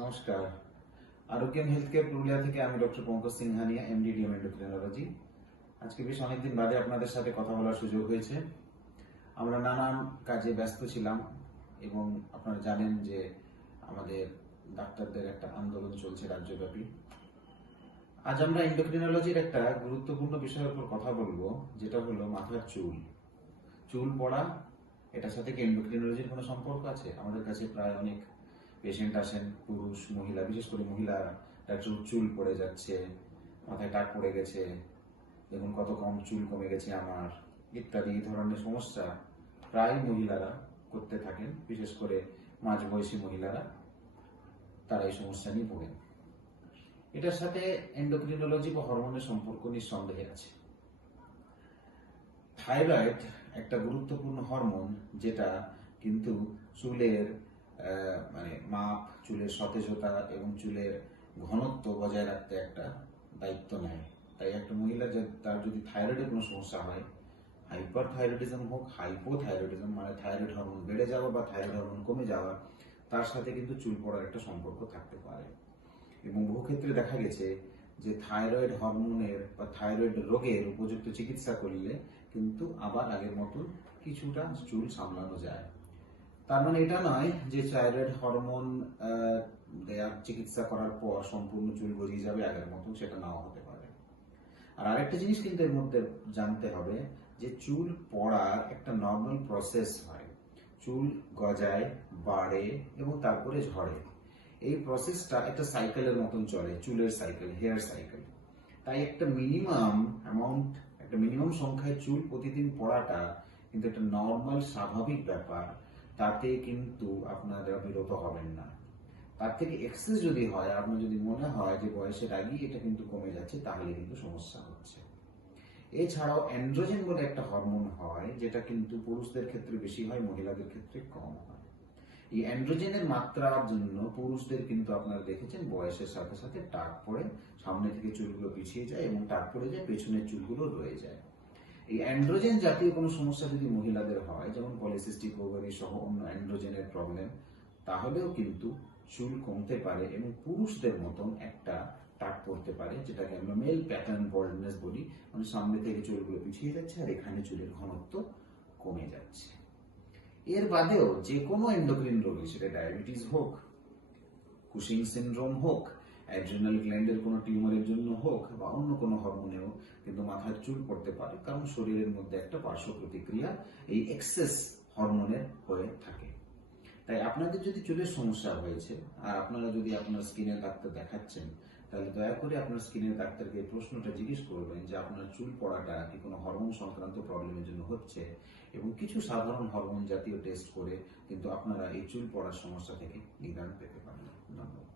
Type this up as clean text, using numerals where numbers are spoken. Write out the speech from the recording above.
নমস্কার। Arogyam health care Purulia থেকে আমি doctor Pankaj Singhania, MDDM endocrinology. আজকে বেশ অনেকদিন বাদে আপনাদের সাথে কথা বলার সুযোগ হয়েছে। আমরা নানান কাজে ব্যস্ত ছিলাম এবং আপনারা জানেন যে আমাদের ডাক্তারদের একটা আন্দোলন চলছে রাজ্যব্যাপী। আজ আমরা এন্ডোক্রিনোলজির একটা গুরুত্বপূর্ণ বিষয়ের উপর কথা বলবো, যেটা হলো মাথার চুল। চুল পড়া, এটার সাথে কি এন্ডোক্রিনোলজির কোনো সম্পর্ক আছে? আমাদের কাছে প্রায় অনেক পেশেন্ট আসেন, পুরুষ মহিলা, বিশেষ করে মহিলারা, তার চুল পড়ে যাচ্ছে, মাথায় টাক পড়ে গেছে, দেখুন কত কম চুল কমে গেছে আমার, ইত্যাদি এই ধরনের সমস্যা প্রায় মহিলারা করতে থাকেন। বিশেষ করে মাঝবয়সী মহিলারা, তারা এই সমস্যা নিয়ে ভোগেন। এটার সাথে এন্ডোক্রিনোলজি বা হরমোনের সম্পর্ক নিঃসন্দেহে আছে। থাইরয়েড একটা গুরুত্বপূর্ণ হরমোন, যেটা কিন্তু চুলের মাপ, চুলের সতেজতা এবং চুলের ঘনত্ব বজায় রাখতে একটা দায়িত্ব নেয়। তাই একটা মহিলা তার যদি থাইরয়েডের কোনো সমস্যা হয়, হাইপার থাইরয়েডিজম হোক, হাইপোথাইরয়েডিজম মানে থাইরয়েড হরমোন বেড়ে যাওয়া বা থাইরয়েড হরমোন কমে যাওয়া, তার সাথে কিন্তু চুল পড়ার একটা সম্পর্ক থাকতে পারে। এবং বহু ক্ষেত্রে দেখা গেছে যে থাইরয়েড হরমোনের বা থাইরয়েড রোগের উপযুক্ত চিকিৎসা করলে কিন্তু আবার আগের মতন কিছুটা চুল সামলানো যায়। তার মানে এটা নয় যে থাইরয়েড হরমোন দেওয়ার চিকিৎসা করার পর সম্পূর্ণ চুল গজিয়ে যাবে আগের মতন, সেটা নাও হতে পারে। আর আরেকটা জিনিস কিন্তু এর মধ্যে জানতে হবে যে চুল পড়ার একটা নর্মাল প্রসেস হয়। চুল গজায়, বাড়ে এবং তারপরে ঝরে। এই প্রসেসটা একটা সাইকেলের মতন চলে, চুলের সাইকেল, হেয়ার সাইকেল। তাই একটা মিনিমাম সংখ্যায় চুল প্রতিদিন পড়াটা কিন্তু একটা নর্মাল স্বাভাবিক ব্যাপার। তাতে কিন্তু আপনারা বিরত হবেন না। তার থেকে এক্সেস যদি হয়, আপনার যদি মনে হয় যে বয়সের আগেই এটা কিন্তু কমে যাচ্ছে, তাহলে কিন্তু সমস্যা হচ্ছে। এছাড়াও অ্যান্ড্রোজেন বলে একটা হরমোন হয়, যেটা কিন্তু পুরুষদের ক্ষেত্রে বেশি হয়, মহিলাদের ক্ষেত্রে কম হয়। এই অ্যান্ড্রোজেনের মাত্রার জন্য পুরুষদের কিন্তু আপনারা দেখেছেন বয়সের সাথে সাথে টাক পড়ে, সামনে থেকে চুলগুলো পিছিয়ে যায় এবং টাক পড়ে যায়, পেছনের চুলগুলো রয়ে যায়। এই অ্যান্ড্রোজেন জাতীয় কোনো সমস্যা যদি মহিলাদের হয়, যেমন পলিসিস্টিক ওভারি সহ অন্য অ্যান্ড্রোজেনের প্রবলেম, তাহলেও কিন্তু চুল কমতে পারে এবং পুরুষদের মতন একটা টাক পড়তে পারে, যেটাকে আমরা মেল প্যাটার্ন বল্ডনেস বলি। মানে সামনে থেকে চুলগুলো পিছিয়ে যাচ্ছে আর এখানে চুলের ঘনত্ব কমে যাচ্ছে। এর বাদেও যে কোনো এন্ডোক্রিন রোগী, সেটা ডায়াবেটিস হোক, কুশিং সিনড্রোম হোক, অ্যাড্রিনাল গ্ল্যান্ডের কোনো টিউমারের জন্য হোক বা অন্য কোনো হরমোনেও কিন্তু মাথার চুল পড়তে পারে, কারণ শরীরের মধ্যে একটা পার্শ্ব প্রতিক্রিয়া এই এক্সেস হরমোনের হয়ে থাকে। তাই আপনাদের যদি চুলের সমস্যা হয়েছে আর আপনারা যদি আপনার স্কিনের ডাক্তার দেখাচ্ছেন, তাহলে দয়া করে আপনার স্কিনের ডাক্তারকে এই প্রশ্নটা জিজ্ঞেস করবেন যে আপনার চুল পড়াটা কি কোনো হরমোন সংক্রান্ত প্রবলেমের জন্য হচ্ছে, এবং কিছু সাধারণ হরমোন জাতীয় টেস্ট করে কিন্তু আপনারা এই চুল পড়ার সমস্যা থেকে নিদান পেতে পারেন। ধন্যবাদ।